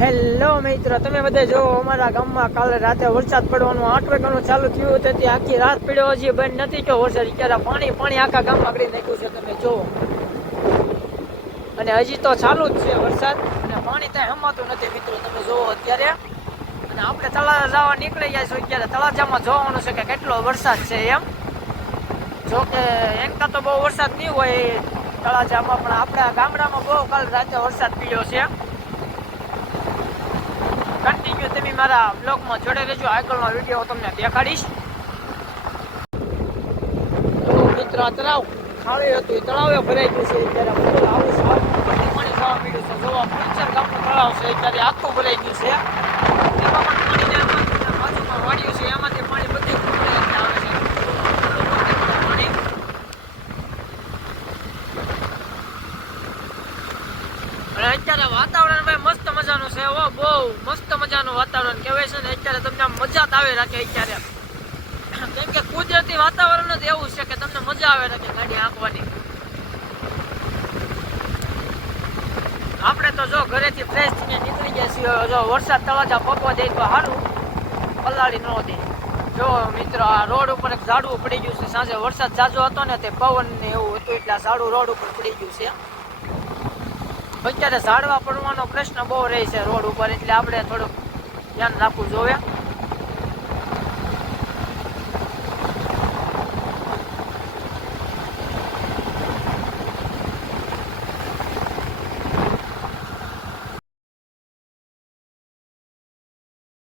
Hello મિત્રો, તમે બધા જો અમારા ગામમાં કાલે રાતે વરસાદ પડવાનું 8 વાગ્યાનું ચાલુ થયું હતું. તે આખી રાત પડ્યો, હજી બંધ નથી કે વરસાદ. અત્યારે પાણી આખા ગામમાં આગળ નાખ્યું છે, તમે જુઓ. અને હજી તો ચાલુ જ છે વરસાદ, અને પાણી ત્યાં હમાતું નથી મિત્રો, તમે જુઓ અત્યારે. અને આપણે તળાજા જવા નીકળી ગયા છીએ અત્યારે. તળાજામાં જોવાનું છે કે કેટલો વરસાદ છે એમ. જો કે એનકા તો બહુ વરસાદ નહીં હોય તળાજામાં, પણ આપણા ગામડામાં બહુ કાલ રાતે વરસાદ પડ્યો છે. કન્ટિન્યુ તમે મારા બ્લોગમાં જોડે રહેજો, આગળનો વિડીયો તમને દેખાડીશ. તો મિત્રો, આ તળાવ ખાલી હતું, તળાવે ભરાઈ ગયું છે અત્યારે. આવું પાણી ખાવા મળ્યું છે. જોવા ફૂલચર ગામનું તળાવ છે અત્યારે, આખું ભરાઈ ગયું છે. એમાં પણ બાજુમાં વાડ્યું છે, એમાંથી પાણી બધું આવે છે. અને અત્યારે વાતાવરણ ભાઈ મસ્ત મજાનું છે, બહુ મસ્ત મજાનું વાતાવરણ કહેવાય છે ને. અત્યારે તમને મજા જ આવે રાખે અત્યારે, કેમ કે કુદરતી વાતાવરણ જ એવું છે કે તમને મજા આવે રાખે ગાડી હાંકવાની. આપણે તો જો ઘરેથી ફ્રેશ થઈને નીકળી ગયા છીએ. જો વરસાદ તળાજા પકવા દે તો સારું, પલાળી ન દે. જો મિત્રો, આ રોડ ઉપર એક ઝાડવું પડી ગયું છે. સાંજે વરસાદ ઝાઝો હતો ને, તે પવન ને એવું હતું એટલે ઝાડવું રોડ ઉપર પડી ગયું છે. અત્યારે ઝાડવા પડવાનો પ્રશ્ન બહુ રહે છે રોડ ઉપર, એટલે આપણે થોડુંક ધ્યાન રાખવું જોઈએ.